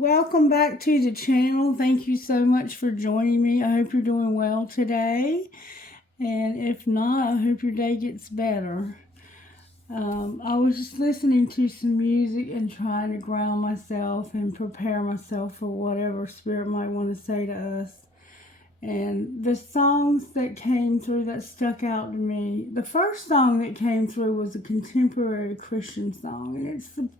Welcome back to the channel. Thank you so much for joining me. I hope you're doing well today. And if not, I hope your day gets better. I was just listening to some music and trying to ground myself and prepare myself for whatever Spirit might want to say to us. And the songs that came through that stuck out to me, the first song that came through was a contemporary Christian song. And it's the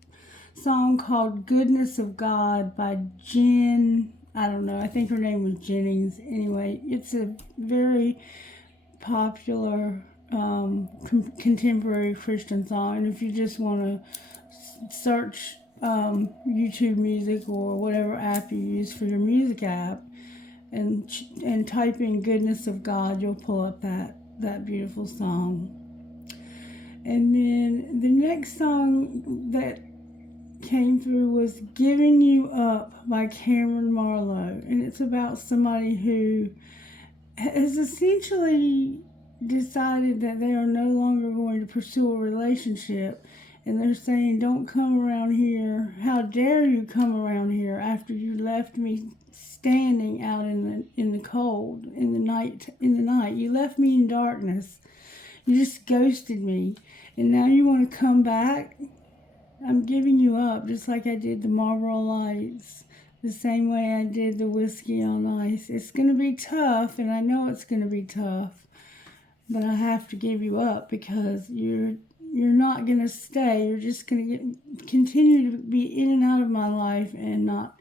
song called Goodness of God by Jen. I don't know. I think her name was Jennings. Anyway, it's a very popular contemporary Christian song. And if you just want to search YouTube Music or whatever app you use for your music app and type in Goodness of God, you'll pull up that beautiful song. And then the next song that came through was Giving You Up by Cameron Marlowe, and it's about somebody who has essentially decided that they are no longer going to pursue a relationship, and they're saying, don't come around here, how dare you come around here after you left me standing out in the cold, in the night, you left me in darkness, you just ghosted me, and now you want to come back? I'm giving you up, just like I did the Marlboro Lights, the same way I did the Whiskey on Ice. It's going to be tough, and I know it's going to be tough, but I have to give you up because you're not going to stay. You're just going to continue to be in and out of my life and not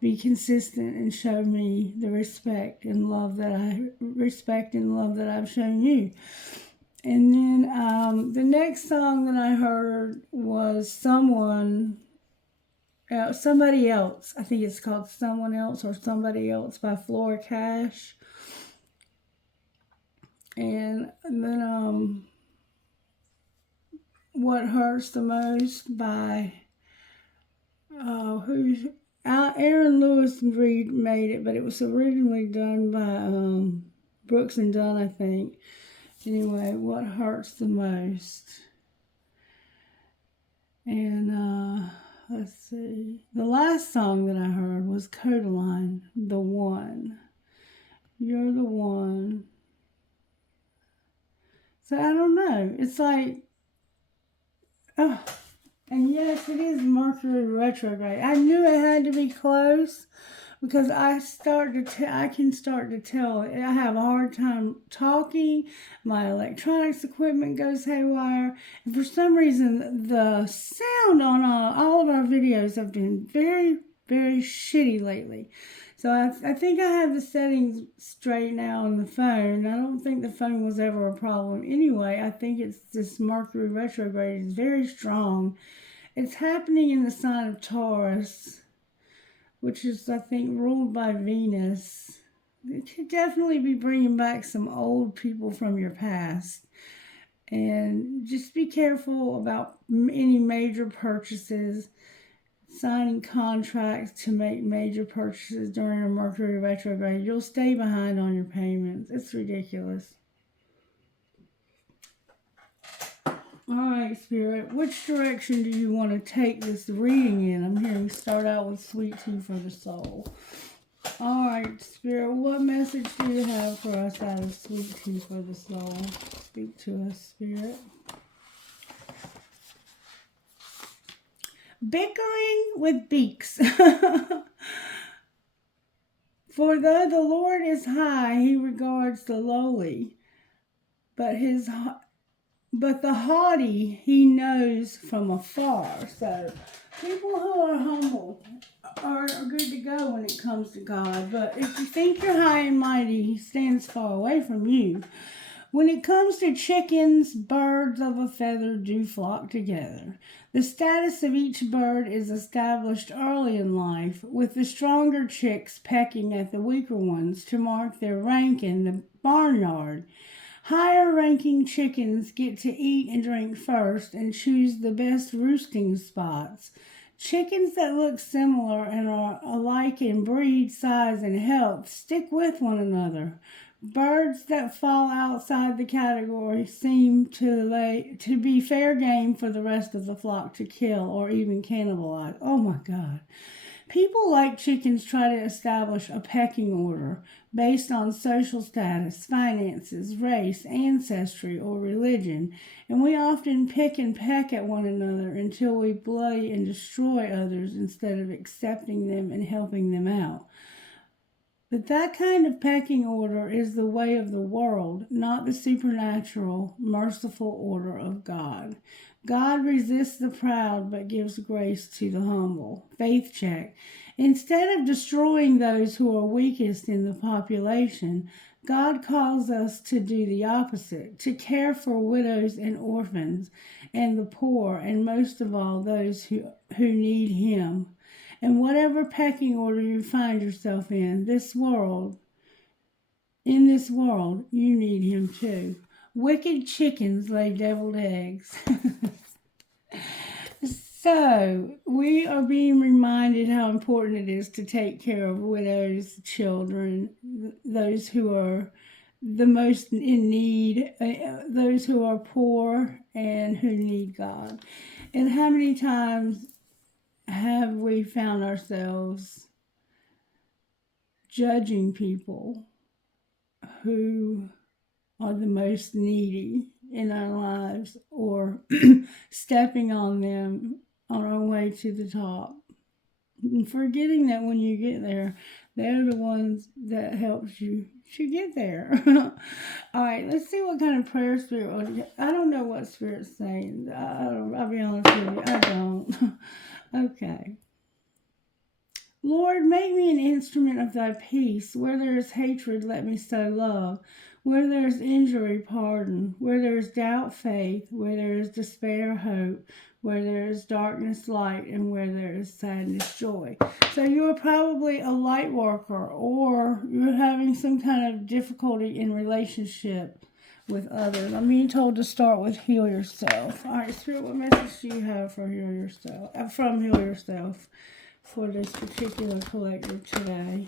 be consistent and show me the respect and love that I've shown you. And then the next song that I heard was Somebody Else. I think it's called Someone Else or Somebody Else by Flora Cash. And then What Hurts the Most by Aaron Lewis Reed made it, but it was originally done by Brooks and Dunn, I think. Anyway, What Hurts the Most. And let's see. The last song that I heard was Codaline, The One. You're the one. So I don't know. It's like, oh, and yes, it is Mercury retrograde. I knew it had to be close. Because I can start to tell. I have a hard time talking. My electronics equipment goes haywire. And for some reason, the sound on all of our videos have been very, very shitty lately. So I think I have the settings straight now on the phone. I don't think the phone was ever a problem. Anyway, I think it's this Mercury retrograde is very strong. It's happening in the sign of Taurus, which is, I think, ruled by Venus. It could definitely be bringing back some old people from your past. And just be careful about any major purchases, signing contracts to make major purchases during a Mercury retrograde. You'll stay behind on your payments. It's ridiculous. All right, Spirit, which direction do you want to take this reading in? I'm hearing start out with Sweet Tea for the Soul. All right, Spirit, what message do you have for us out of Sweet Tea for the Soul? Speak to us, Spirit. Bickering with beaks. For though the Lord is high, he regards the lowly, but the haughty he knows from afar. So people who are humble are good to go when it comes to God. But if you think you're high and mighty, he stands far away from you. When it comes to chickens, birds of a feather do flock together. The status of each bird is established early in life, with the stronger chicks pecking at the weaker ones to mark their rank in the barnyard. Higher-ranking chickens get to eat and drink first and choose the best roosting spots. Chickens that look similar and are alike in breed, size, and health stick with one another. Birds that fall outside the category seem to be fair game for the rest of the flock to kill or even cannibalize. Oh my God. People like chickens try to establish a pecking order based on social status, finances, race, ancestry, or religion, and we often pick and peck at one another until we bully and destroy others instead of accepting them and helping them out. But that kind of pecking order is the way of the world, not the supernatural, merciful order of God. God resists the proud but gives grace to the humble. Faith check. Instead of destroying those who are weakest in the population, God calls us to do the opposite, to care for widows and orphans and the poor, and most of all, those who need Him. And whatever pecking order you find yourself in this world, you need Him too. Wicked chickens lay deviled eggs. So, we are being reminded how important it is to take care of widows, children, those who are the most in need, those who are poor and who need God. And how many times have we found ourselves judging people who are the most needy in our lives, or stepping on them on our way to the top, and forgetting that when you get there, they're the ones that helps you to get there. All right, let's see what kind of prayer spirit. I don't know what spirit's saying. I'll be honest with you, I don't. Okay. Lord, make me an instrument of thy peace. Where there is hatred, let me sow love. Where there is injury, pardon. Where there is doubt, faith. Where there is despair, hope. Where there is darkness, light. And where there is sadness, joy. So you are probably a light worker, or you're having some kind of difficulty in relationship with others. I'm being told to start with heal yourself. All right, Spirit, what message do you have for heal yourself? From heal yourself for this particular collective today?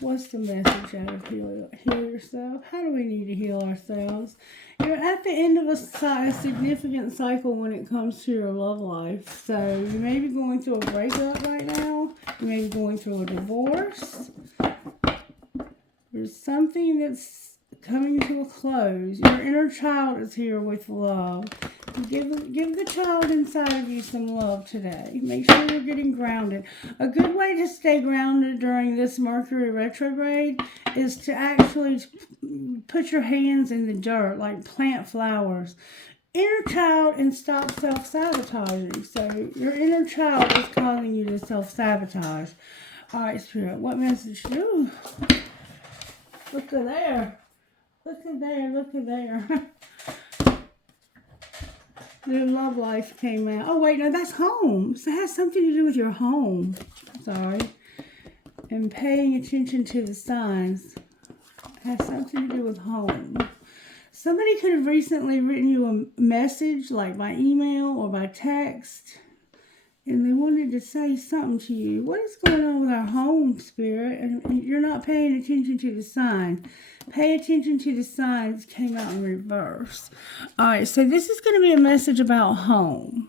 What's the message out of heal yourself? How do we need to heal ourselves? You're at the end of a significant cycle when it comes to your love life. So you may be going through a breakup right now. You may be going through a divorce. There's something that's coming to a close. Your inner child is here with love. Give the child inside of you some love today. Make sure you're getting grounded. A good way to stay grounded during this Mercury retrograde is to actually put your hands in the dirt, like plant flowers. Inner child, and stop self-sabotaging. So your inner child is causing you to self-sabotage. All right, Spirit, what message? Ooh, look at there. Look at there. Look at there. Their love life came out. Oh, wait, no, that's home. So it has something to do with your home. Sorry. And paying attention to the signs. It has something to do with home. Somebody could have recently written you a message, like by email or by text, and they wanted to say something to you. What is going on with our home, Spirit? And you're not paying attention to the signs. Pay attention to the signs came out in reverse. All right, so this is going to be a message about home.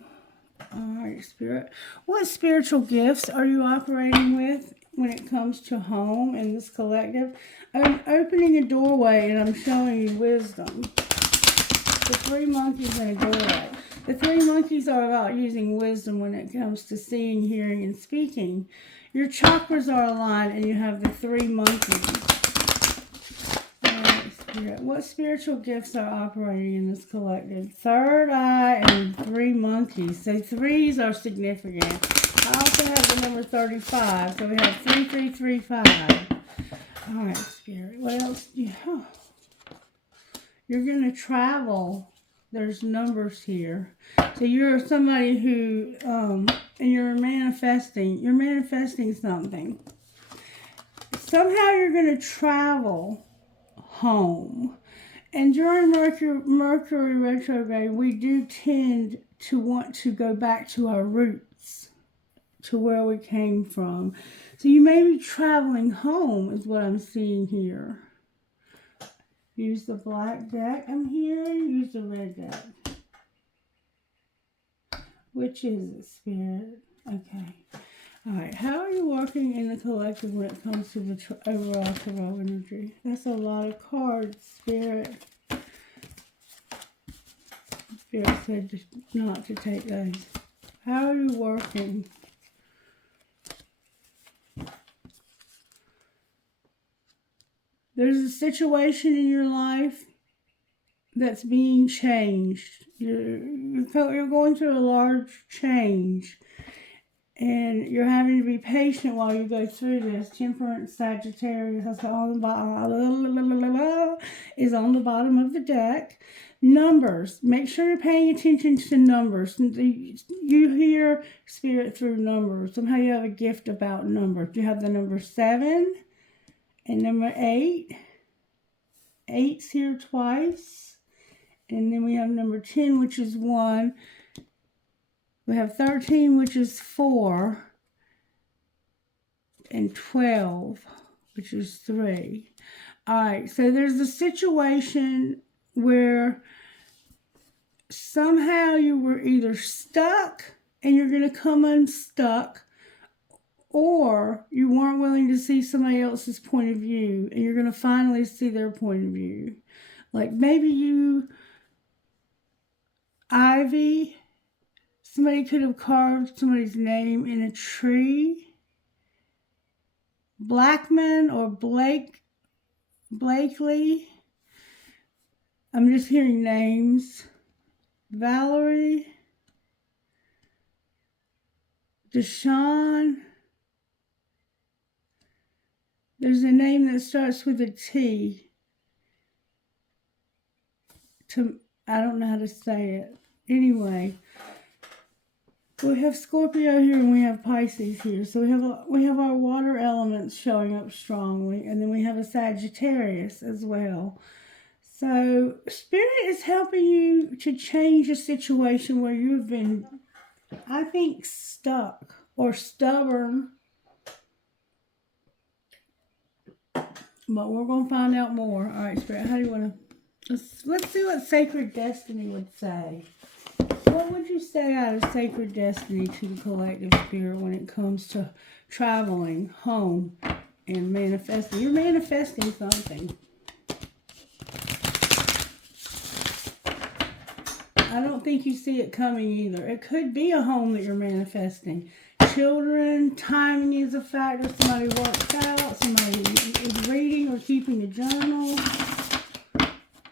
All right, Spirit. What spiritual gifts are you operating with when it comes to home in this collective? I'm opening a doorway and I'm showing you wisdom. The three monkeys in a doorway. The three monkeys are about using wisdom when it comes to seeing, hearing, and speaking. Your chakras are aligned and you have the three monkeys. Spirit. What spiritual gifts are operating in this collective? Third eye and three monkeys. So threes are significant. I also have the number 35. So we have 3335. All right, Spirit. What else do you have? You're going to travel. There's numbers here. So you're somebody who, and you're manifesting something. Somehow you're going to travel home. And during Mercury retrograde, we do tend to want to go back to our roots, to where we came from. So you may be traveling home is what I'm seeing here. Use the black deck. I'm hearing. Use the red deck. Which is it, Spirit? Okay. All right, how are you working in the collective when it comes to the overall tarot energy? That's a lot of cards, Spirit. Spirit said not to take those. How are you working? There's a situation in your life that's being changed. You're going through a large change. And you're having to be patient while you go through this. Temperance, Sagittarius is on the bottom of the deck. Numbers. Make sure you're paying attention to numbers. You hear Spirit through numbers. Somehow you have a gift about numbers. You have the number 7 and number 8. 8's here twice. And then we have number 10, which is 1. We have 13, which is 4, and 12, which is 3. All right, so there's a situation where somehow you were either stuck and you're going to come unstuck, or you weren't willing to see somebody else's point of view and you're going to finally see their point of view. Like maybe you, Ivy, somebody could have carved somebody's name in a tree. Blackman or Blakely. I'm just hearing names. Valerie. Deshawn. There's a name that starts with a T. I don't know how to say it. Anyway. We have Scorpio here and we have Pisces here. So we have our water elements showing up strongly. And then we have a Sagittarius as well. So Spirit is helping you to change a situation where you've been, I think, stuck or stubborn. But we're going to find out more. All right, Spirit, how do you want to... Let's see what Sacred Destiny would say. What would you say out of Sacred Destiny to the collective, Spirit, when it comes to traveling home and manifesting? You're manifesting something. I don't think you see it coming either. It could be a home that you're manifesting. Children, timing is a factor. Somebody works out. Somebody is reading or keeping a journal.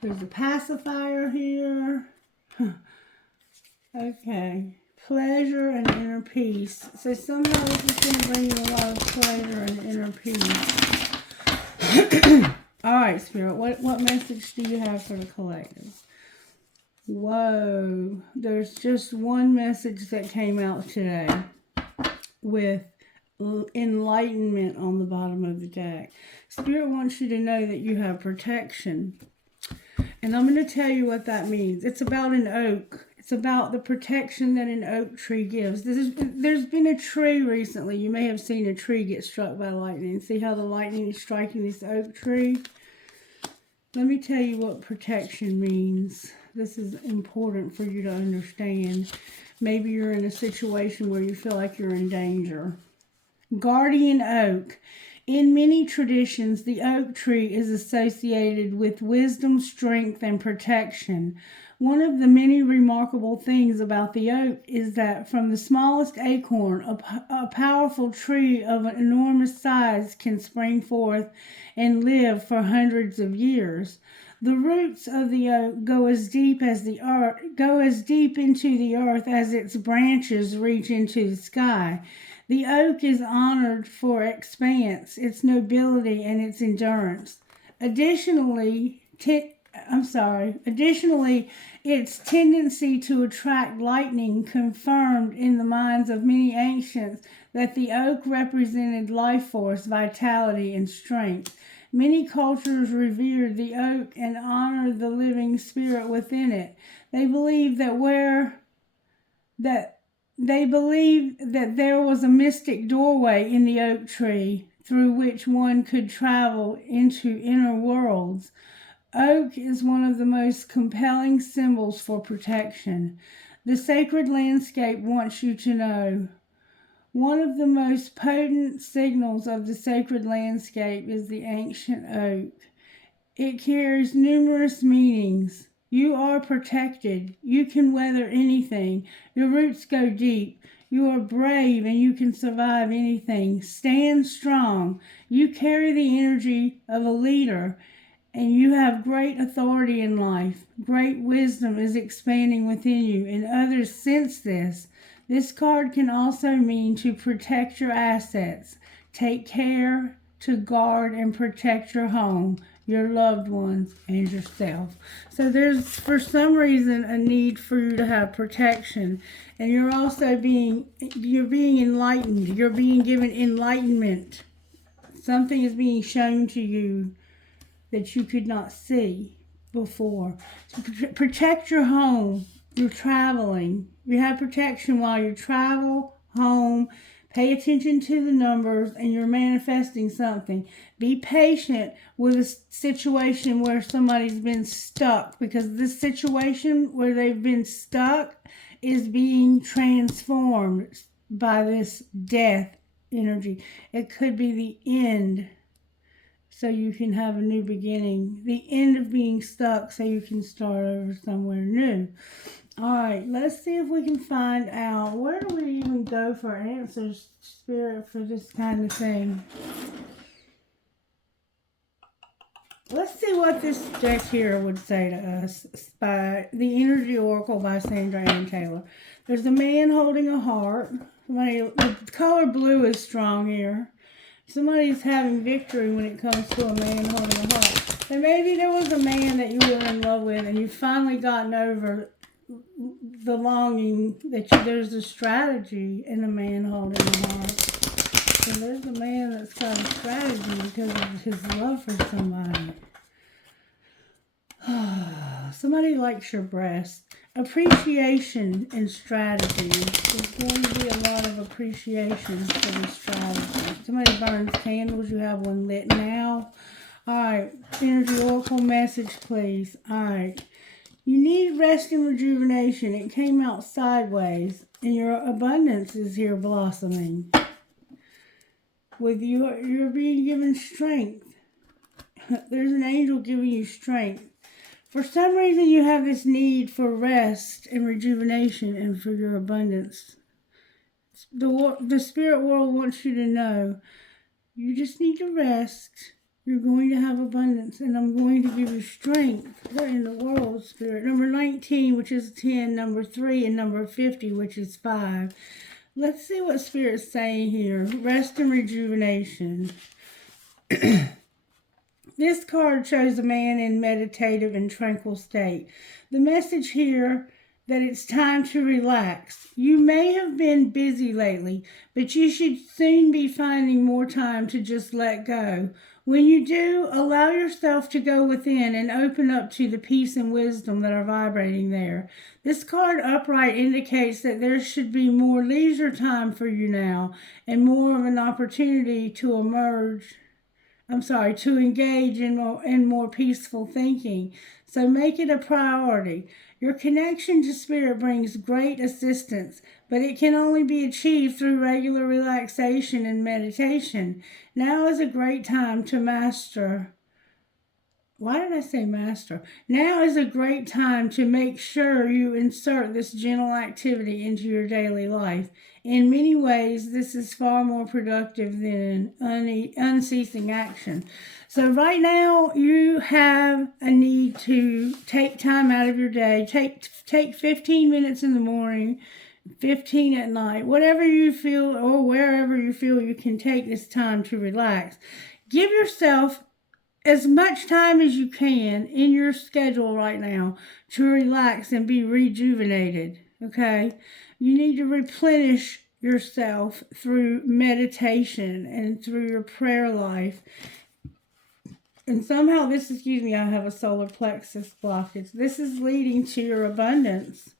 There's a pacifier here. Okay. Pleasure and inner peace. So somehow this is going to bring you a lot of pleasure and inner peace. All right, Spirit. What message do you have for the collective? Whoa. There's just one message that came out today with enlightenment on the bottom of the deck. Spirit wants you to know that you have protection. And I'm going to tell you what that means. It's about an oak. It's about the protection that an oak tree gives. There's been a tree recently. You may have seen a tree get struck by lightning. See how the lightning is striking this oak tree? Let me tell you what protection means. This is important for you to understand. Maybe you're in a situation where you feel like you're in danger. Guardian oak. In many traditions, the oak tree is associated with wisdom, strength, and protection. One of the many remarkable things about the oak is that from the smallest acorn, a powerful tree of an enormous size can spring forth and live for hundreds of years. The roots of the oak go as deep into the earth as its branches reach into the sky. The oak is honored for expanse, its nobility, and its endurance. Additionally, its tendency to attract lightning confirmed in the minds of many ancients that the oak represented life force, vitality, and strength. Many cultures revered the oak and honored the living spirit within it. They believed that there was a mystic doorway in the oak tree through which one could travel into inner worlds. Oak is one of the most compelling symbols for protection. The sacred landscape wants you to know One of the most potent signals of the sacred landscape is the ancient oak. It carries numerous meanings. You are protected. You can weather anything. Your roots go deep. You are brave and you can survive anything. Stand strong. You carry the energy of a leader and you have great authority in life. Great wisdom is expanding within you, and others sense this. This card can also mean to protect your assets. Take care to guard and protect your home, your loved ones, and yourself. So there's, for some reason, a need for you to have protection. And you're also being enlightened. You're being given enlightenment. Something is being shown to you that you could not see before. So protect your home. You're traveling. You have protection while you travel home. Pay attention to the numbers and you're manifesting something. Be patient with a situation where somebody's been stuck, because this situation where they've been stuck is being transformed by this death energy. It could be the end, so you can have a new beginning. The end of being stuck so you can start over somewhere new. All right, let's see if we can find out, where do we even go for answers, Spirit, for this kind of thing. Let's see what this deck here would say to us by the Energy Oracle by Sandra Ann Taylor. There's a man holding a heart. The color blue is strong here. Somebody's having victory when it comes to a man holding a heart. And maybe there was a man that you were in love with and you've finally gotten over the longing that there's a strategy in a man holding a heart. So there's a man that's got a strategy because of his love for somebody. Somebody likes your breast. Appreciation and strategy. There's going to be a lot of appreciation for this strategy. Somebody burns candles. You have one lit now. All right. Energy Oracle message, please. All right. You need rest and rejuvenation. It came out sideways, and your abundance is here blossoming. With you, you're being given strength. There's an angel giving you strength. For some reason, you have this need for rest and rejuvenation and for your abundance. The spirit world wants you to know you just need to rest. You're going to have abundance, and I'm going to give you strength. What in the world, Spirit? Number 19, which is 10, number 3, and number 50, which is 5. Let's see what Spirit's saying here. Rest and rejuvenation. This card shows a man in meditative and tranquil state. The message here that it's time to relax. You may have been busy lately, but you should soon be finding more time to just let go. When you do, allow yourself to go within and open up to the peace and wisdom that are vibrating there. This card upright indicates that there should be more leisure time for you now and more of an opportunity to engage in more peaceful thinking. So make it a priority. Your connection to Spirit brings great assistance, but it can only be achieved through regular relaxation and meditation. Now is a great time to master. Why did I say master? Now is a great time to make sure you insert this gentle activity into your daily life. In many ways, this is far more productive than unceasing action. So right now, you have a need to take time out of your day. Take 15 minutes in the morning, 15 at night, whatever you feel or wherever you feel you can take this time to relax. Give yourself as much time as you can in your schedule right now to relax and be rejuvenated, okay? You need to replenish yourself through meditation and through your prayer life. And somehow I have a solar plexus blockage. This is leading to your abundance,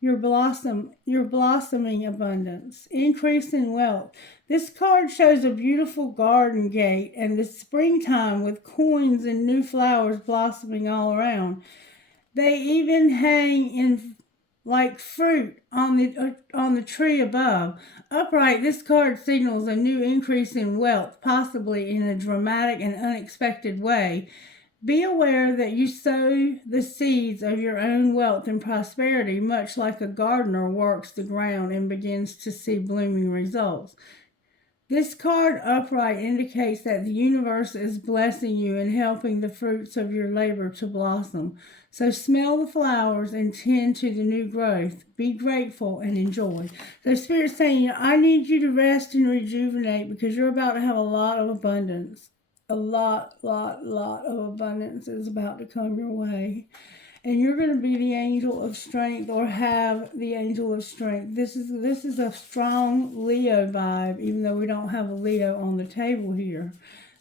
your blossoming abundance, increase in wealth. This card shows a beautiful garden gate and the springtime with coins and new flowers blossoming all around. They even hang in like fruit on the tree above. Upright, this card signals a new increase in wealth, possibly in a dramatic and unexpected way. Be aware that you sow the seeds of your own wealth and prosperity, much like a gardener works the ground and begins to see blooming results. This card upright indicates that the universe is blessing you and helping the fruits of your labor to blossom. So smell the flowers and tend to the new growth. Be grateful and enjoy. So Spirit's saying, I need you to rest and rejuvenate because you're about to have a lot of abundance. A lot of abundance is about to come your way. And you're going to be the angel of strength or have the angel of strength. This is a strong Leo vibe, even though we don't have a Leo on the table here.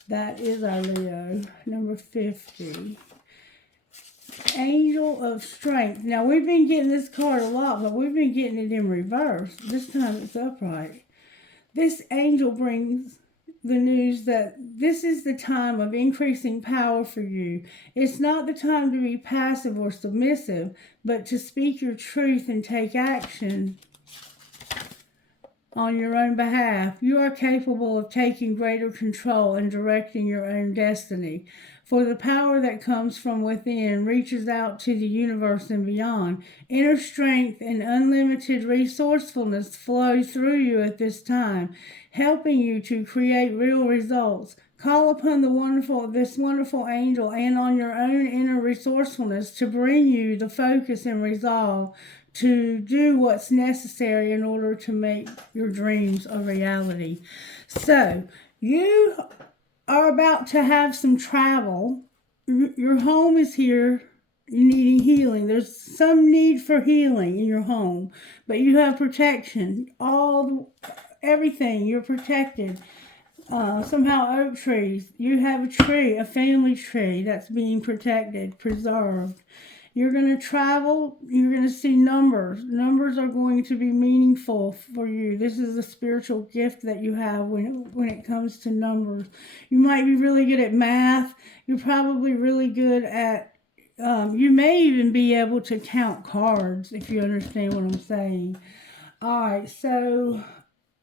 That is our Leo, number 50. Angel of strength. Now, we've been getting this card a lot, but we've been getting it in reverse. This time it's upright. This angel brings the news that this is the time of increasing power for you. It's not the time to be passive or submissive, but to speak your truth and take action on your own behalf. You are capable of taking greater control and directing your own destiny. For the power that comes from within reaches out to the universe and beyond. Inner strength and unlimited resourcefulness flow through you at this time, helping you to create real results. Call upon this wonderful angel and on your own inner resourcefulness to bring you the focus and resolve to do what's necessary in order to make your dreams a reality. So, you are about to have some travel. Your home is here. You're needing healing. There's some need for healing in your home, but you have protection. Everything, you're protected. Somehow oak trees. You have a tree, a family tree that's being protected, preserved. You're going to travel. You're going to see numbers. Numbers are going to be meaningful for you. This is a spiritual gift that you have when it comes to numbers. You might be really good at math. You're probably really good at, you may even be able to count cards, if you understand what I'm saying. All right, so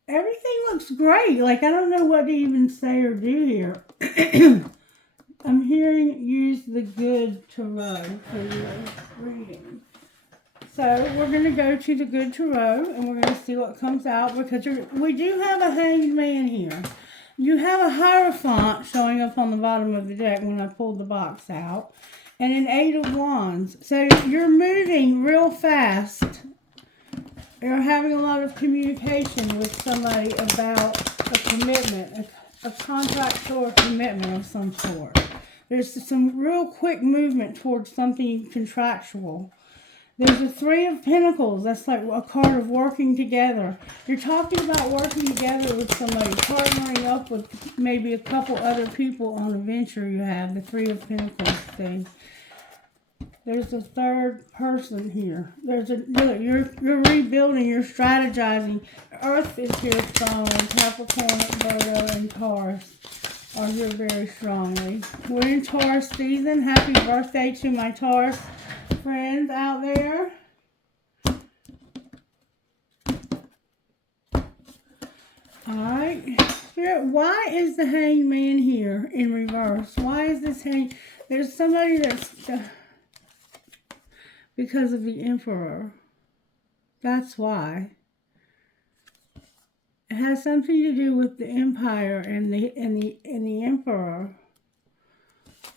everything looks great. Like, I don't know what to even say or do here. I'm hearing use the good tarot for your reading. So we're going to go to the good tarot and we're going to see what comes out because we do have a hanged man here. You have a Hierophant showing up on the bottom of the deck when I pulled the box out. And an 8 of Wands. So you're moving real fast. You're having a lot of communication with somebody about a commitment, a contract or a commitment of some sort. There's some real quick movement towards something contractual. There's a 3 of Pentacles. That's like a card of working together. You're talking about working together with somebody, partnering up with maybe a couple other people on a venture you have. The 3 of Pentacles thing. There's a third person here. You're rebuilding, you're strategizing. Earth is here strongly. Capricorn, Virgo, and Taurus are here very strongly. We're in Taurus season. Happy birthday to my Taurus friends out there. Alright. Spirit, why is the Hanged Man here in reverse? Why is this hanged? There's somebody that's... because of the Emperor. That's why. It has something to do with the Empire and the Emperor.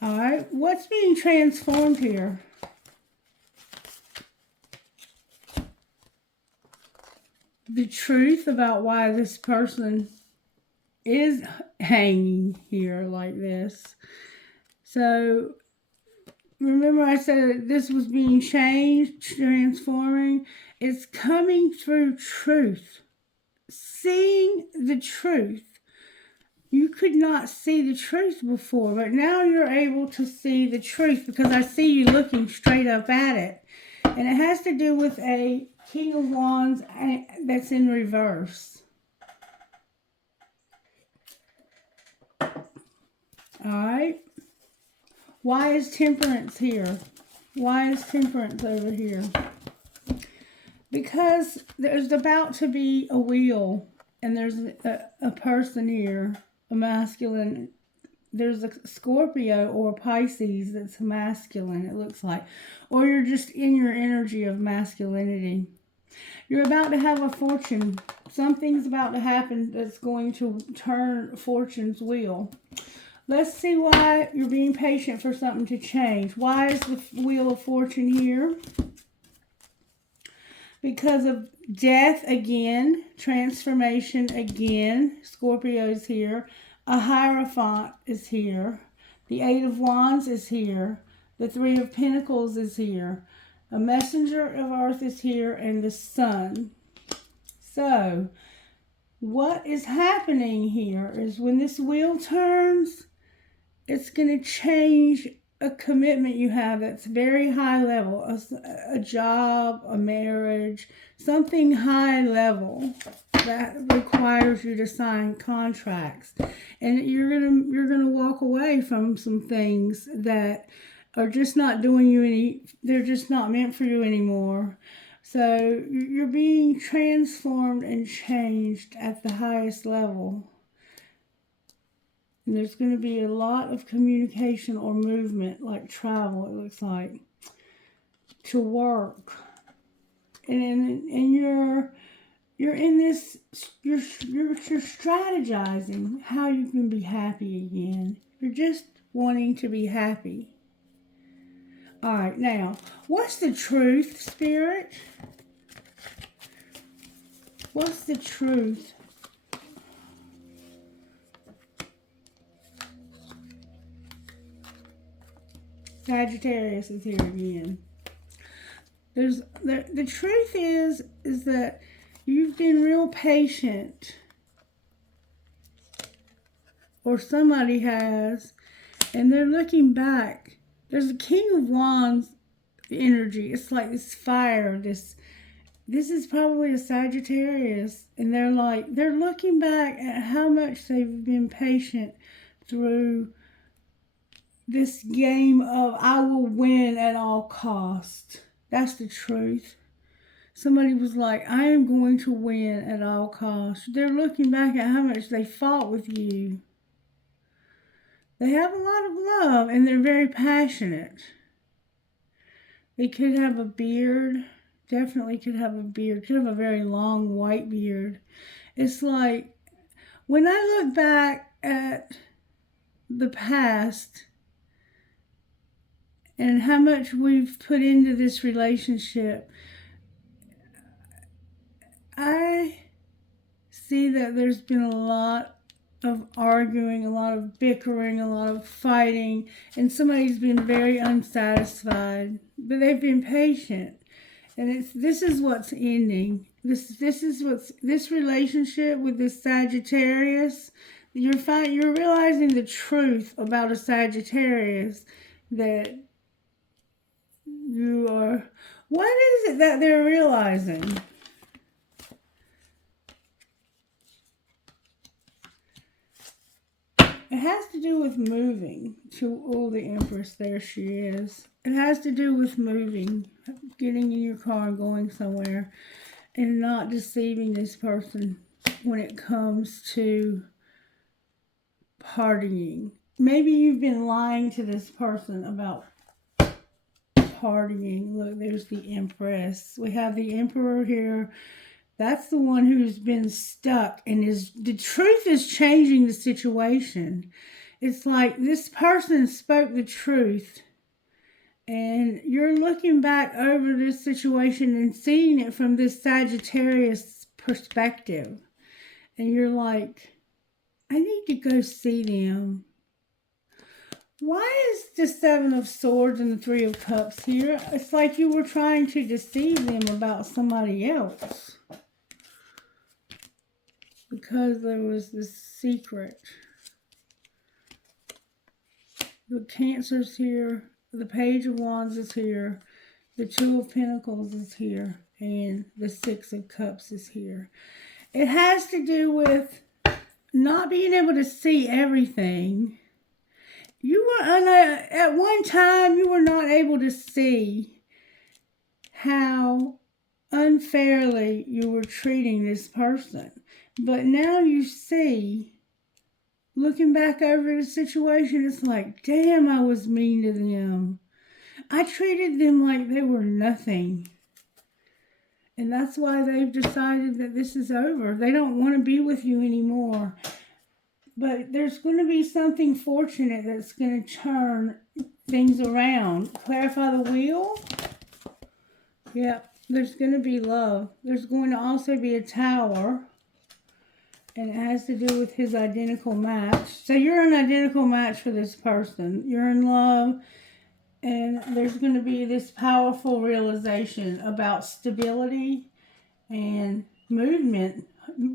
All right, what's being transformed here? The truth about why this person is hanging here like this. So remember I said that this was being changed, transforming. It's coming through truth. Seeing the truth. You could not see the truth before, but now you're able to see the truth because I see you looking straight up at it. And it has to do with a King of Wands that's in reverse. Alright. Why is Temperance here? Why is Temperance over here? Because there's about to be a wheel, and there's a person here, a masculine. There's a Scorpio or Pisces that's masculine, it looks like. Or you're just in your energy of masculinity. You're about to have a fortune. Something's about to happen that's going to turn fortune's wheel. Let's see why you're being patient for something to change. Why is the Wheel of Fortune here? Because of death again, transformation again. Scorpio's here. A Hierophant is here. The Eight of Wands is here. The Three of Pentacles is here. A Messenger of Earth is here, and the Sun. So, what is happening here is when this wheel turns, it's going to change a commitment you have that's very high level, a job, a marriage, something high level that requires you to sign contracts. And you're gonna walk away from some things that are just not doing you any, they're just not meant for you anymore. So you're being transformed and changed at the highest level. And there's going to be a lot of communication or movement, like travel, it looks like, to work. And you're in this, you're strategizing how you can be happy again. You're just wanting to be happy. All right, now, what's the truth, Spirit? What's the truth? Sagittarius is here again. There's the truth is that you've been real patient, or somebody has, and they're looking back. There's a King of Wands energy. It's like this fire. This is probably a Sagittarius, and they're looking back at how much they've been patient through this game of I will win at all costs. That's the truth. Somebody was like, I am going to win at all costs. They're looking back at how much they fought with you. They have a lot of love, and they're very passionate. They could have a beard. Definitely could have a beard. Could have a very long white beard. It's like, when I look back at the past and how much we've put into this relationship, I see that there's been a lot of arguing, a lot of bickering, a lot of fighting, and somebody's been very unsatisfied, but they've been patient. And this is what's ending. This relationship with this Sagittarius, you're realizing the truth about a Sagittarius, that you are, what is it that they're realizing? It has to do with moving. To the Empress, there she is. It has to do with moving, getting in your car and going somewhere, and not deceiving this person when it comes to partying. Maybe you've been lying to this person about partying. Look, there's the Empress. We have the Emperor here. That's the one who's been stuck, and the truth is changing the situation. It's like this person spoke the truth, and you're looking back over this situation and seeing it from this Sagittarius perspective. And you're like, I need to go see them. Why is the Seven of Swords and the Three of Cups here? It's like you were trying to deceive them about somebody else, because there was this secret. The Cancer's here. The Page of Wands is here. The Two of Pentacles is here. And the Six of Cups is here. It has to do with not being able to see everything. You were at one time, you were not able to see how unfairly you were treating this person. But now you see, looking back over the situation, it's like, damn, I was mean to them. I treated them like they were nothing. And that's why they've decided that this is over. They don't want to be with you anymore. But there's going to be something fortunate that's going to turn things around. Clarify the wheel. Yep, there's going to be love. There's going to also be a tower. And it has to do with his identical match. So you're an identical match for this person. You're in love. And there's going to be this powerful realization about stability and movement.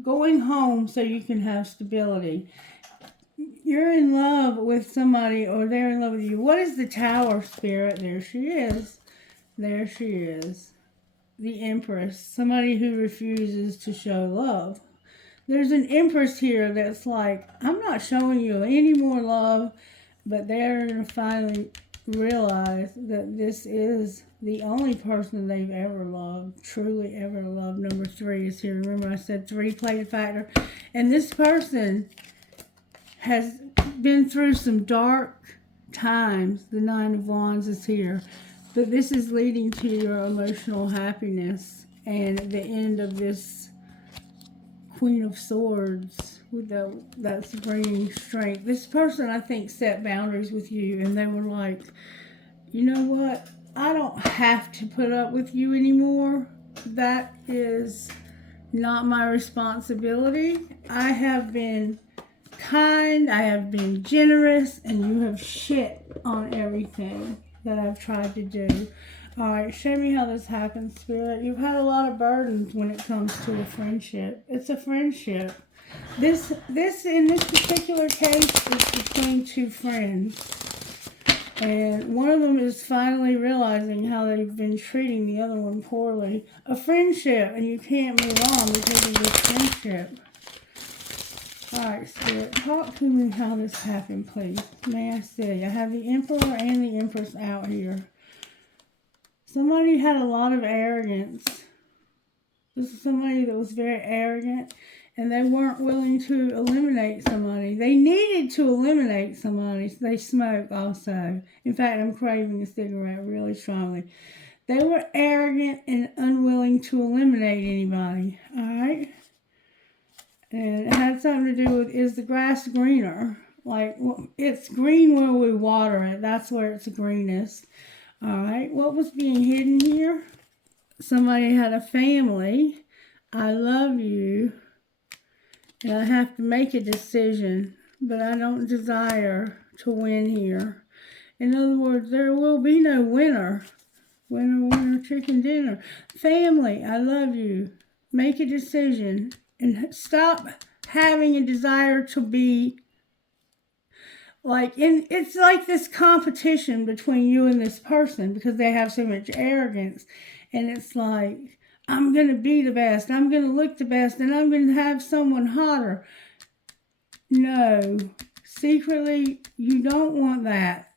Going home so you can have stability. You're in love with somebody, or they're in love with you. What is the Tower, Spirit? There she is. There she is. The Empress. Somebody who refuses to show love. There's an Empress here that's like, I'm not showing you any more love, but they're going to finally realize that this is the only person they've ever loved, truly ever loved. Number 3 is here. Remember I said 3 played a factor. And this person has been through some dark times. The 9 of Wands is here. But this is leading to your emotional happiness and the end of this Queen of Swords that's bringing strength. This person, I think, set boundaries with you, and they were like, you know what? I don't have to put up with you anymore. That is not my responsibility. I have been kind, I have been generous, and you have shit on everything that I've tried to do. Alright, show me how this happens, Spirit. You've had a lot of burdens when it comes to a friendship. It's a friendship. This in this particular case is between 2 friends. And one of them is finally realizing how they've been treating the other one poorly. A friendship, and you can't move on because of this friendship. Alright, Spirit, talk to me how this happened, please. May I see? I have the Emperor and the Empress out here. Somebody had a lot of arrogance. This is somebody that was very arrogant, and they weren't willing to eliminate somebody. They needed to eliminate somebody. They smoke also. In fact, I'm craving a cigarette really strongly. They were arrogant and unwilling to eliminate anybody. Alright? And it had something to do with, is the grass greener? Like, it's green where we water it. That's where it's greenest. Alright, what was being hidden here? Somebody had a family. I love you. And I have to make a decision. But I don't desire to win here. In other words, there will be no winner. Winner, winner, chicken dinner. Family, I love you. Make a decision. And stop having a desire to be like, it's like this competition between you and this person because they have so much arrogance. And it's like, I'm going to be the best. I'm going to look the best. And I'm going to have someone hotter. No. Secretly, you don't want that.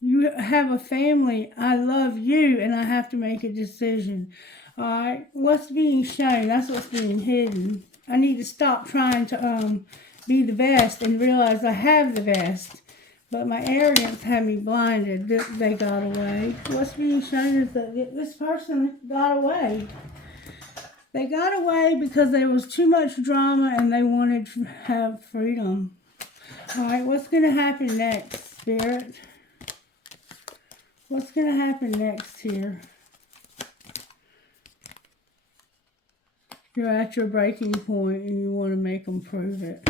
You have a family. I love you. And I have to make a decision. All right. What's being shown? That's what's being hidden. I need to stop trying to be the best and realize I have the best. But my arrogance had me blinded. They got away. What's being shown is that this person got away. They got away because there was too much drama and they wanted to have freedom. All right, what's going to happen next, Spirit? What's going to happen next here? You're at your breaking point and you want to make them prove it.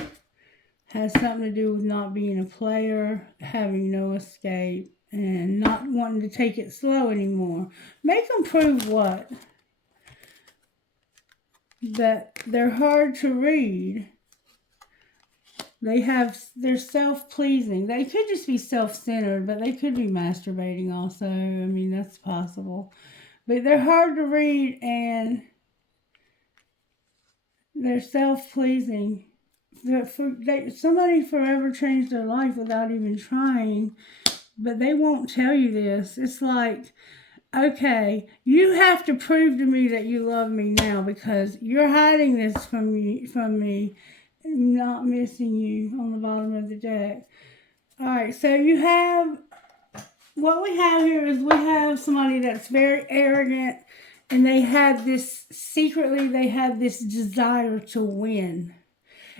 Has something to do with not being a player, having no escape, and not wanting to take it slow anymore. Make them prove what? That they're hard to read. They're self-pleasing. They could just be self-centered, but they could be masturbating also. I mean, that's possible. But they're hard to read and they're self-pleasing. Somebody forever changed their life without even trying, but they won't tell you this. It's like, okay, you have to prove to me that you love me now because you're hiding this from me, not missing you on the bottom of the deck. All right, so you have, what we have here is we have somebody that's very arrogant, and they had this, secretly they had this desire to win.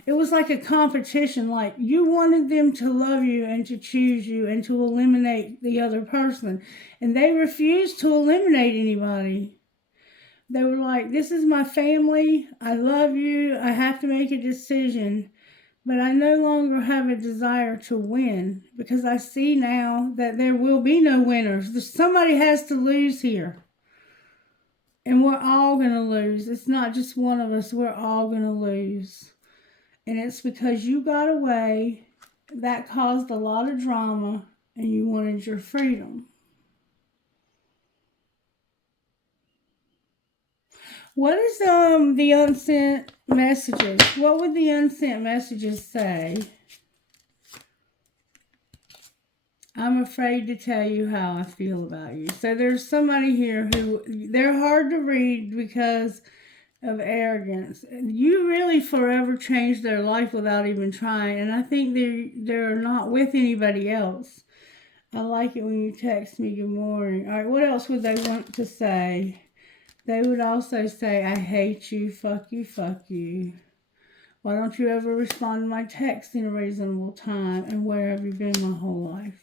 It was like a competition, like you wanted them to love you and to choose you and to eliminate the other person. And they refused to eliminate anybody. They were like, this is my family. I love you. I have to make a decision. But I no longer have a desire to win because I see now that there will be no winners. Somebody has to lose here. And we're all going to lose. It's not just one of us. We're all going to lose. And it's because you got away, that caused a lot of drama, and you wanted your freedom. What is the unsent messages? What would the unsent messages say? I'm afraid to tell you how I feel about you. So there's somebody here who, they're hard to read because of arrogance. You really forever changed their life without even trying, and I think they're not with anybody else. I like it when you text me good morning. All right, what else would they want to say? They would also say, I hate you, fuck you, fuck you. Why don't you ever respond to my text in a reasonable time, and where have you been my whole life?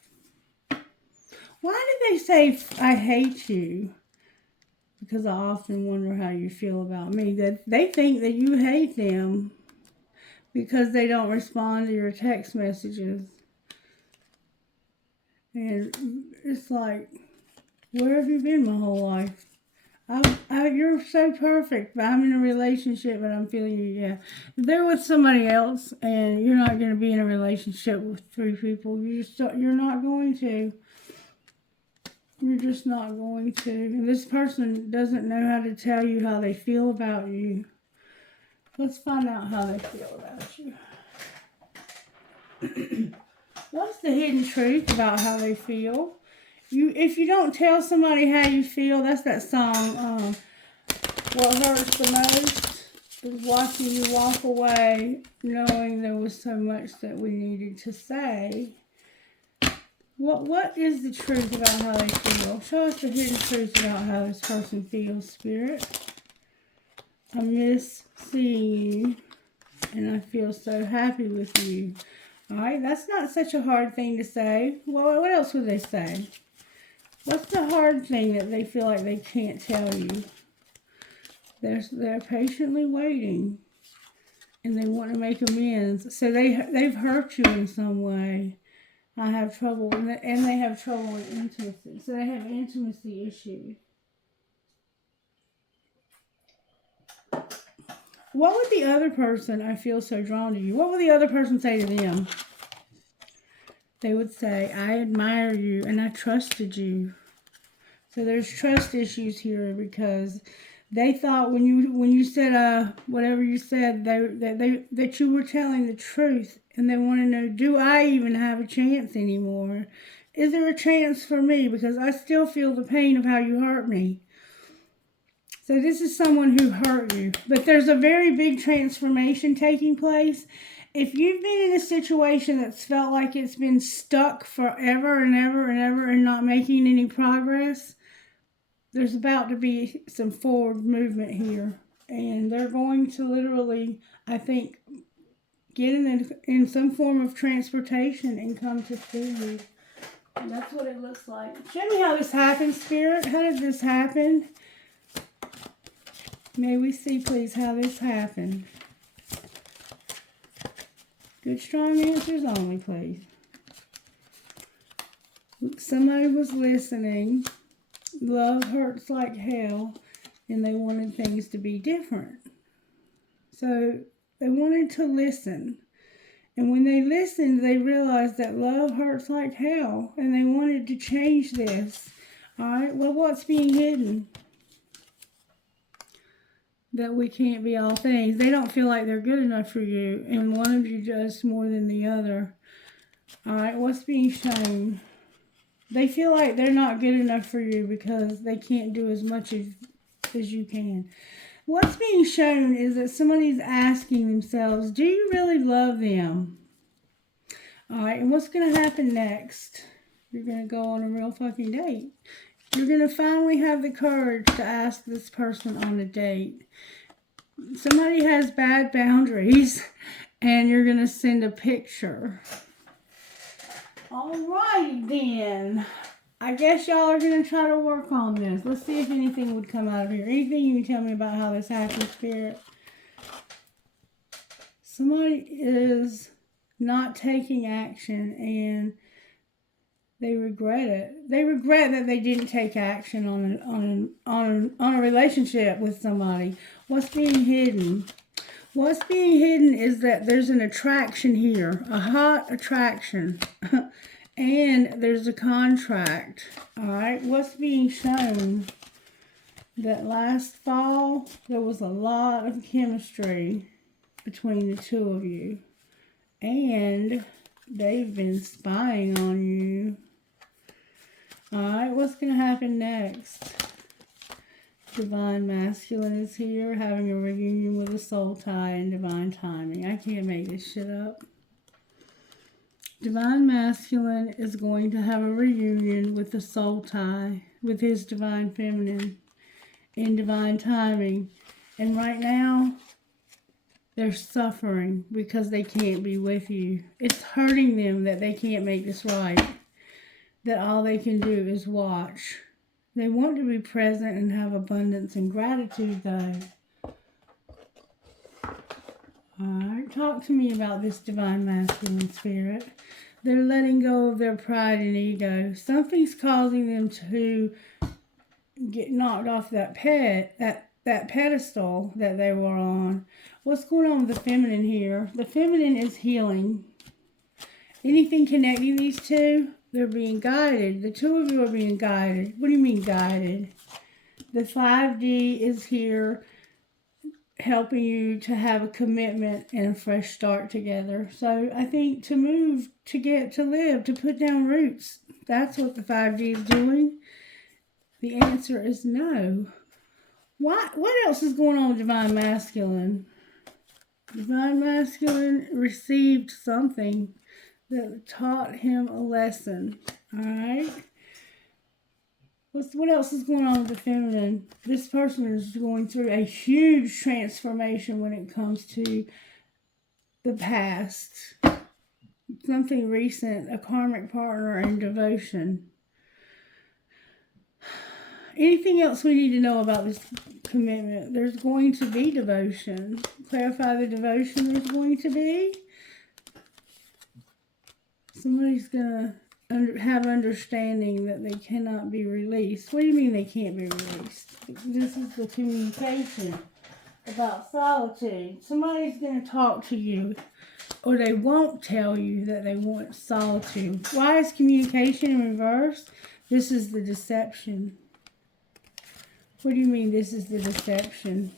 Why did they say I hate you? Because I often wonder how you feel about me. That they think that you hate them because they don't respond to your text messages. And it's like, where have you been my whole life? You're so perfect, but I'm in a relationship and I'm feeling you, yeah. If they're with somebody else and you're not going to be in a relationship with three people, you're not going to. You're just not going to. And this person doesn't know how to tell you how they feel about you. Let's find out how they feel about you. What's the hidden truth about how they feel? If you don't tell somebody how you feel, that's that song, What Hurts the Most is watching you walk away knowing there was so much that we needed to say. What is the truth about how they feel? Show us the hidden truth about how this person feels, Spirit. I miss seeing you, and I feel so happy with you. All right, that's not such a hard thing to say. Well, what else would they say? What's the hard thing that they feel like they can't tell you? They're patiently waiting, and they want to make amends. So they've hurt you in some way. I have trouble, and they have trouble with intimacy. So they have intimacy issues. What would the other person, I feel so drawn to you, what would the other person say to them? They would say, I admire you and I trusted you. So there's trust issues here because they thought when you said whatever you said, that you were telling the truth, and they want to know, do I even have a chance anymore? Is there a chance for me? Because I still feel the pain of how you hurt me. So this is someone who hurt you, but there's a very big transformation taking place. If you've been in a situation that's felt like it's been stuck forever and ever and ever and not making any progress, there's about to be some forward movement here. And they're going to literally, I think, get in some form of transportation and come to see you. And that's what it looks like. Show me how this happened, Spirit. How did this happen? May we see, please, how this happened. Good, strong answers only, please. Somebody was listening. Love hurts like hell, and they wanted things to be different. So they wanted to listen. And when they listened, they realized that love hurts like hell, and they wanted to change this. All right, well, what's being hidden? That we can't be all things. They don't feel like they're good enough for you, and one of you does more than the other. All right, what's being shown? They feel like they're not good enough for you because they can't do as much as you can. What's being shown is that somebody's asking themselves, do you really love them? All right, and what's going to happen next? You're going to go on a real fucking date. You're going to finally have the courage to ask this person on a date. Somebody has bad boundaries, and you're going to send a picture. Alrighty then. I guess y'all are going to try to work on this. Let's see if anything would come out of here. Anything you can tell me about how this happy spirit. Somebody is not taking action and they regret it. They regret that they didn't take action on a relationship with somebody. What's being hidden? What's being hidden is that there's an attraction here, a hot attraction. And there's a contract. All right, what's being shown? That last fall, there was a lot of chemistry between the two of you. And they've been spying on you. All right, what's going to happen next? Divine Masculine is here, having a reunion with a soul tie and divine timing. I can't make this shit up. Divine Masculine is going to have a reunion with the soul tie, with his Divine Feminine, in divine timing. And right now, they're suffering because they can't be with you. It's hurting them that they can't make this right, that all they can do is watch. They want to be present and have abundance and gratitude, though. Alright, talk to me about this Divine Masculine spirit. They're letting go of their pride and ego. Something's causing them to get knocked off that pedestal that they were on. What's going on with the feminine here? The feminine is healing. Anything connecting these two, they're being guided. The two of you are being guided. What do you mean guided? The 5D is here helping you to have a commitment and a fresh start together. So I think to move, to get to live, to put down roots, that's what the 5D is doing. The answer is no. What else is going on with Divine Masculine? Divine Masculine received something that taught him a lesson. Alright? What else is going on with the feminine? This person is going through a huge transformation when it comes to the past. Something recent, a karmic partner and devotion. Anything else we need to know about this commitment? There's going to be devotion. Clarify the devotion there's going to be. Somebody's going to have understanding that they cannot be released. What do you mean they can't be released? This is the communication about solitude. Somebody's going to talk to you, or they won't tell you that they want solitude. Why is communication in reverse? This is the deception. What do you mean this is the deception?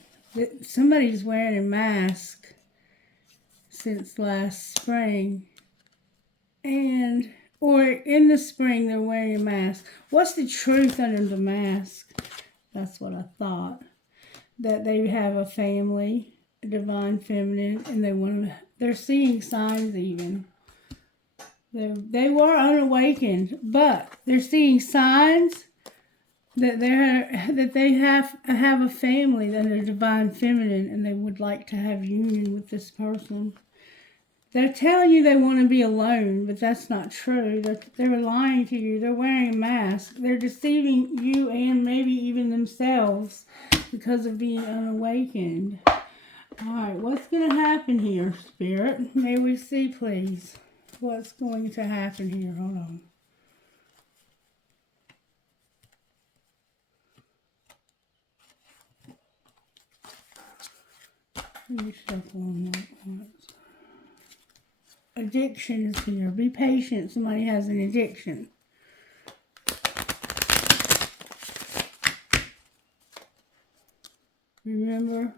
Somebody's wearing a mask since last spring. Or in the spring they're wearing a mask. What's the truth under the mask? That's what I thought. That they have a family, a divine feminine, and they're seeing signs even. They were unawakened, but they're seeing signs that they have a family that are divine feminine, and they would like to have union with this person. They're telling you they want to be alone, but that's not true. They're lying to you. They're wearing a mask. They're deceiving you and maybe even themselves because of being unawakened. All right, what's going to happen here, Spirit? May we see, please, what's going to happen here. Hold on. Let me shuffle on that once. Addiction is here. Be patient. Somebody has an addiction. Remember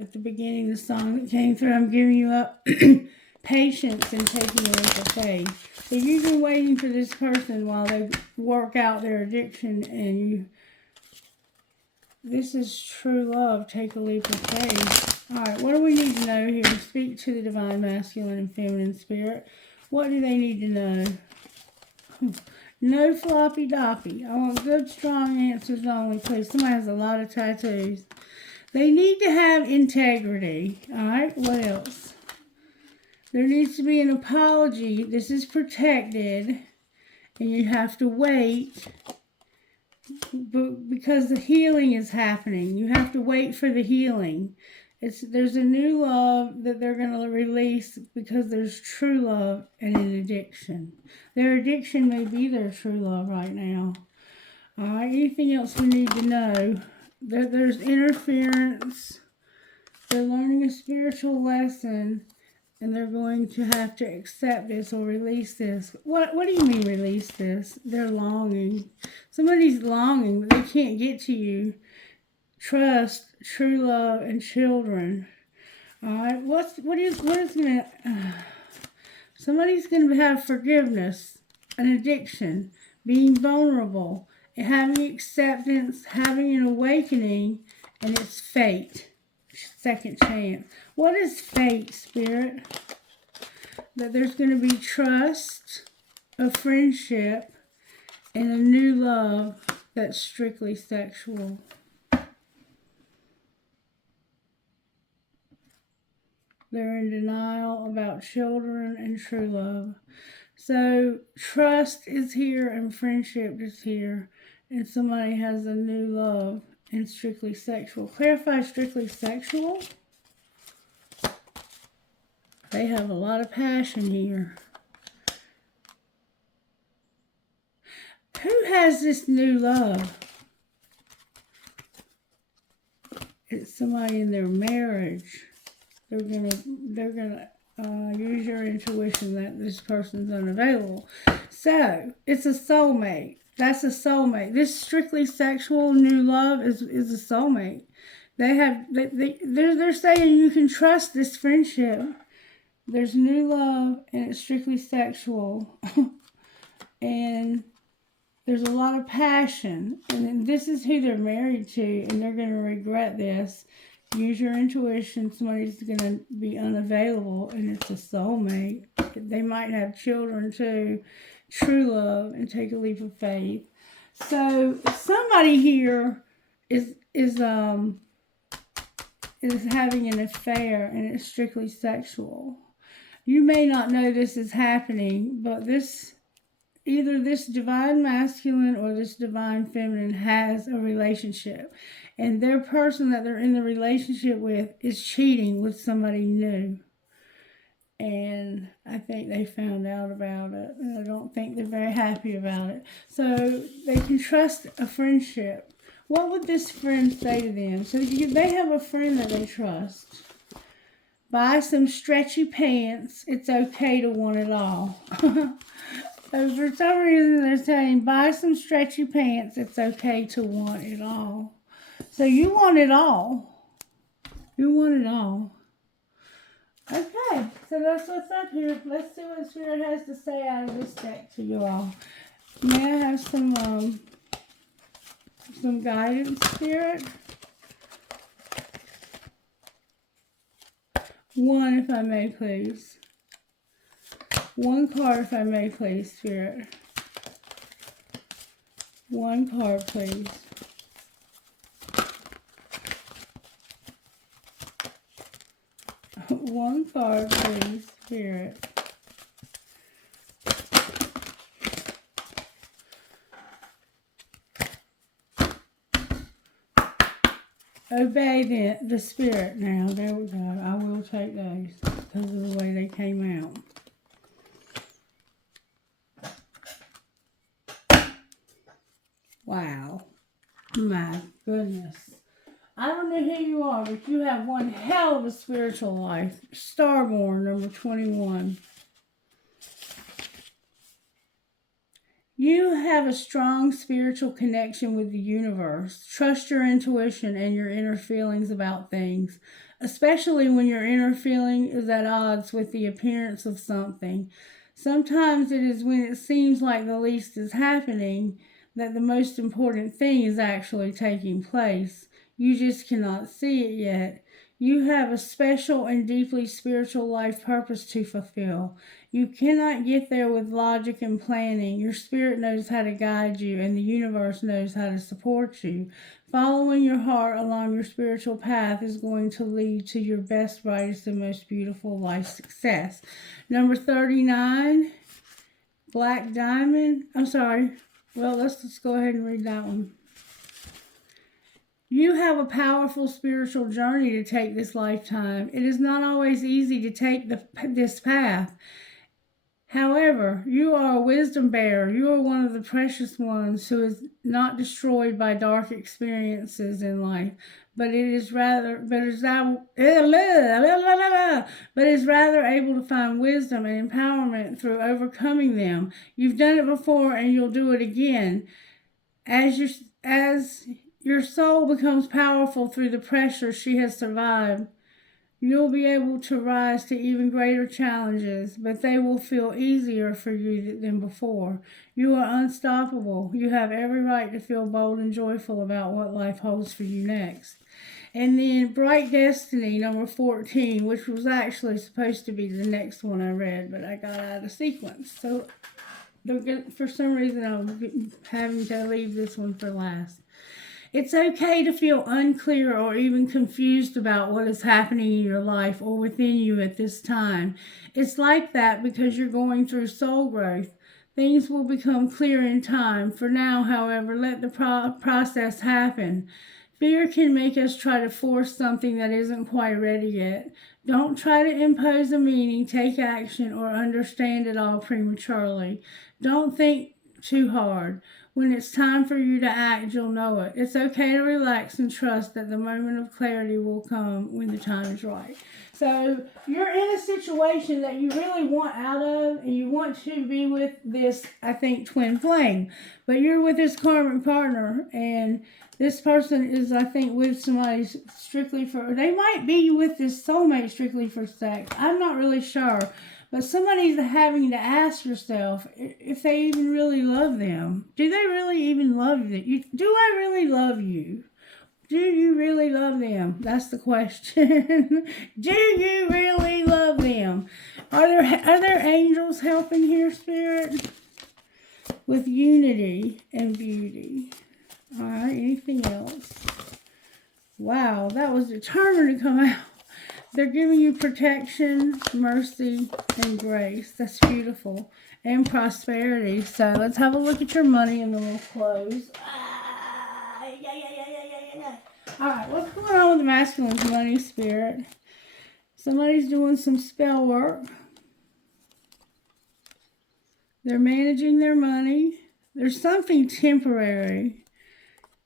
at the beginning of the song that came through, I'm giving you up patience in taking a leap of faith. So you've been waiting for this person while they work out their addiction, and this is true love. Take a leap of faith. All right, what do we need to know here? Speak to the divine masculine and feminine spirit. What do they need to know? No floppy doppy. I want good, strong answers only, please. Somebody has a lot of tattoos. They need to have integrity. All right, what else? There needs to be an apology. This is protected, and you have to wait because the healing is happening. You have to wait for the healing. There's a new love that they're going to release because there's true love and an addiction. Their addiction may be their true love right now. All right, anything else we need to know? There's interference. They're learning a spiritual lesson, and they're going to have to accept this or release this. What do you mean release this? They're longing. Somebody's longing, but they can't get to you. Trust, true love, and children. All right, what is going to... somebody's going to have forgiveness, an addiction, being vulnerable, having acceptance, having an awakening, and it's fate. Second chance. What is fate, Spirit? That there's going to be trust, a friendship, and a new love that's strictly sexual. They're in denial about children and true love. So trust is here and friendship is here. And somebody has a new love and strictly sexual. Clarify strictly sexual. They have a lot of passion here. Who has this new love? It's somebody in their marriage. They're gonna use your intuition that this person's unavailable. So it's a soulmate. That's a soulmate. This strictly sexual new love is a soulmate. They're saying you can trust this friendship. There's new love and it's strictly sexual, and there's a lot of passion. And then this is who they're married to, and they're going to regret this. Use your intuition. Somebody's going to be unavailable, and it's a soulmate. They might have children too. True love and take a leap of faith. So somebody here is having an affair, and it's strictly sexual. You may not know this is happening, but either this divine masculine or this divine feminine has a relationship, and their person that they're in the relationship with is cheating with somebody new. And I think they found out about it, and I don't think they're very happy about it. So they can trust a friendship. What would this friend say to them? So they have a friend that they trust. Buy some stretchy pants. It's okay to want it all. So for some reason they're saying, buy some stretchy pants. It's okay to want it all. So you want it all. You want it all. Okay, so that's what's up here. Let's see what Spirit has to say out of this deck to you all. May I have some guidance, Spirit? One, if I may, please. One card, if I may, please, Spirit. One card, please. One card, please, Spirit. Obey the Spirit now. There we go. I will take those because of the way they came out. Wow. My goodness. I don't know who you are, but you have one hell of a spiritual life. Starborn, number 21. You have a strong spiritual connection with the universe. Trust your intuition and your inner feelings about things, especially when your inner feeling is at odds with the appearance of something. Sometimes it is when it seems like the least is happening that the most important thing is actually taking place. You just cannot see it yet. You have a special and deeply spiritual life purpose to fulfill. You cannot get there with logic and planning. Your spirit knows how to guide you, and the universe knows how to support you. Following your heart along your spiritual path is going to lead to your best, brightest, and most beautiful life success. Number 39, Black Diamond. I'm sorry. Well, let's go ahead and read that one. You have a powerful spiritual journey to take this lifetime. It is not always easy to take this path. However, you are a wisdom bearer. You are one of the precious ones who is not destroyed by dark experiences in life, but is rather able to find wisdom and empowerment through overcoming them. You've done it before and you'll do it again. As your soul becomes powerful through the pressure she has survived, you'll be able to rise to even greater challenges, but they will feel easier for you than before. You are unstoppable. You have every right to feel bold and joyful about what life holds for you next. And then Bright Destiny, number 14, which was actually supposed to be the next one I read, but I got out of sequence. So for some reason, I'm having to leave this one for last. It's okay to feel unclear or even confused about what is happening in your life or within you at this time. It's like that because you're going through soul growth. Things will become clear in time. For now, however, let the process happen. Fear can make us try to force something that isn't quite ready yet. Don't try to impose a meaning, take action, or understand it all prematurely. Don't think too hard. When it's time for you to act, you'll know it. It's okay to relax and trust that the moment of clarity will come when the time is right. So you're in a situation that you really want out of, and you want to be with this, I think, twin flame. But you're with this karmic partner, and this person is, I think, with somebody strictly for, they might be with this soulmate strictly for sex. I'm not really sure. But somebody's having to ask yourself if they even really love them. Do they really even love you? Do I really love you? Do you really love them? That's the question. Do you really love them? Are there angels helping here, Spirit? With unity and beauty. All right, anything else? Wow, that was determined to come out. They're giving you protection, mercy, and grace. That's beautiful. And prosperity. So let's have a look at your money and then we'll close. Alright, what's going on with the masculine's money, Spirit? Somebody's doing some spell work. They're managing their money. There's something temporary.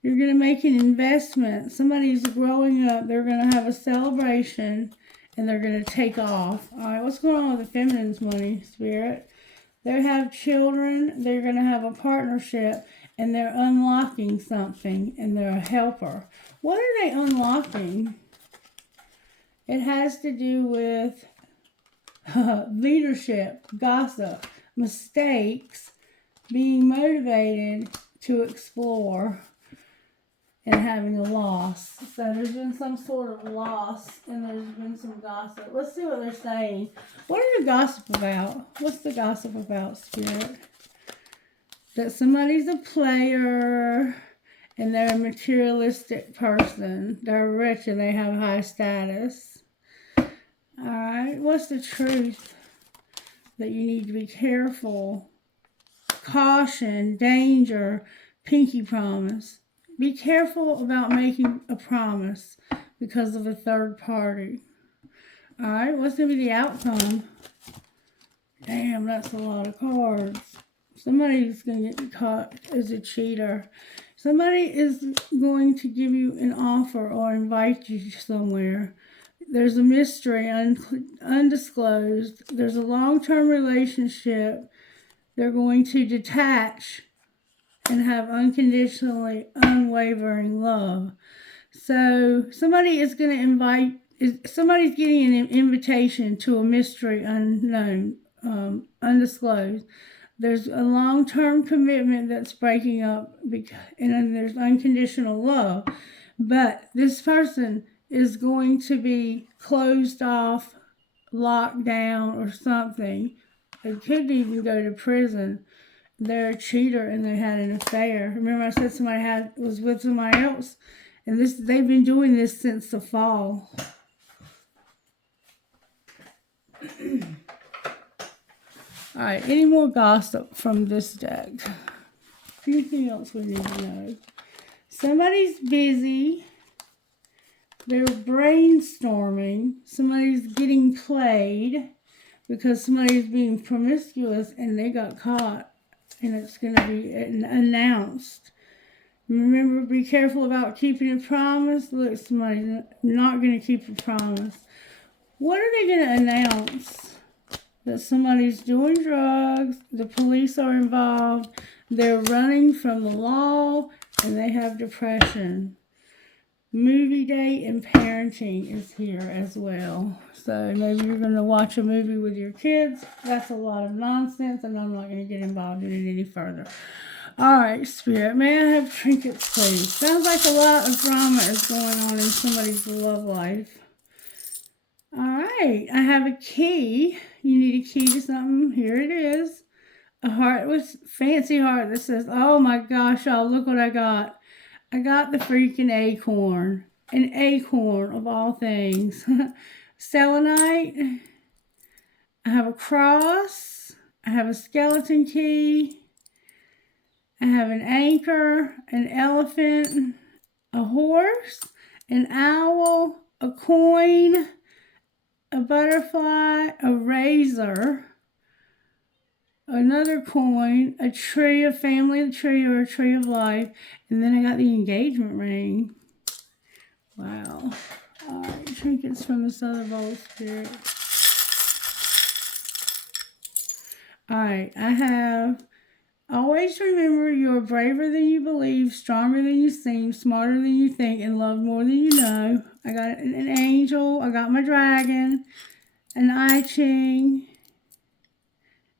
You're going to make an investment. Somebody's growing up. They're going to have a celebration, and they're going to take off. All right, what's going on with the feminine's money, Spirit? They have children. They're going to have a partnership, and they're unlocking something, and they're a helper. What are they unlocking? It has to do with leadership, gossip, mistakes, being motivated to explore, and having a loss. So there's been some sort of loss, and there's been some gossip. Let's see what they're saying. What are the gossip about? What's the gossip about, Spirit? That somebody's a player, and they're a materialistic person. They're rich, and they have high status. Alright, what's the truth? That you need to be careful. Caution, danger, pinky promise. Be careful about making a promise because of a third party. All right, what's going to be the outcome? Damn, that's a lot of cards. Somebody's going to get caught as a cheater. Somebody is going to give you an offer or invite you somewhere. There's a mystery, undisclosed. There's a long-term relationship. They're going to detach and have unconditionally unwavering love. So somebody is going to somebody's getting an invitation to a mystery unknown, undisclosed. There's a long-term commitment that's breaking up, and there's unconditional love. But this person is going to be closed off, locked down, or something. They could even go to prison. They're a cheater and they had an affair. Remember I said somebody was with somebody else? And they've been doing this since the fall. All right, any more gossip from this deck? Anything else we need to know? Somebody's busy. They're brainstorming. Somebody's getting played because somebody's being promiscuous and they got caught. And it's going to be announced. Remember, be careful about keeping a promise. Look, somebody's not going to keep a promise. What are they going to announce? That somebody's doing drugs, the police are involved, they're running from the law, and they have depression. Movie date and parenting is here as well. So maybe you're going to watch a movie with your kids. That's a lot of nonsense, and I'm not going to get involved in it any further. All right, Spirit, may I have trinkets, please? Sounds like a lot of drama is going on in somebody's love life. All right, I have a key. You need a key to something. Here it is. A heart with fancy heart that says, oh my gosh, y'all, look what I got. I got the freaking acorn. An acorn of all things. Selenite. I have a cross. I have a skeleton key. I have an anchor, an elephant, a horse, an owl, a coin, a butterfly, a razor, another coin, a tree, a family tree, or a tree of life, and then I got the engagement ring. Wow. All right, trinkets from the Southern Bowl Spirit. All right, I have, always remember you're braver than you believe, stronger than you seem, smarter than you think, and loved more than you know. I got an angel, I got my dragon, an I Ching,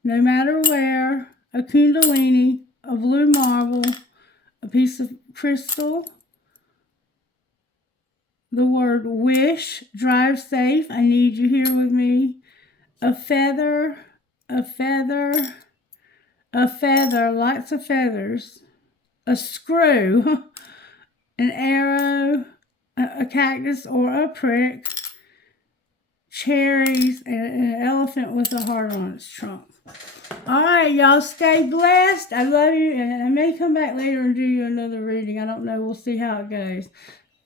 no matter where, a kundalini, a blue marble, a piece of crystal, the word wish, drive safe, I need you here with me, a feather, lots of feathers, a screw, an arrow, a cactus or a prick, cherries, and an elephant with a heart on its trunk. All right, y'all, stay blessed. I love you, and I may come back later and do you another reading. I don't know. We'll see how it goes.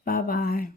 Bye-bye.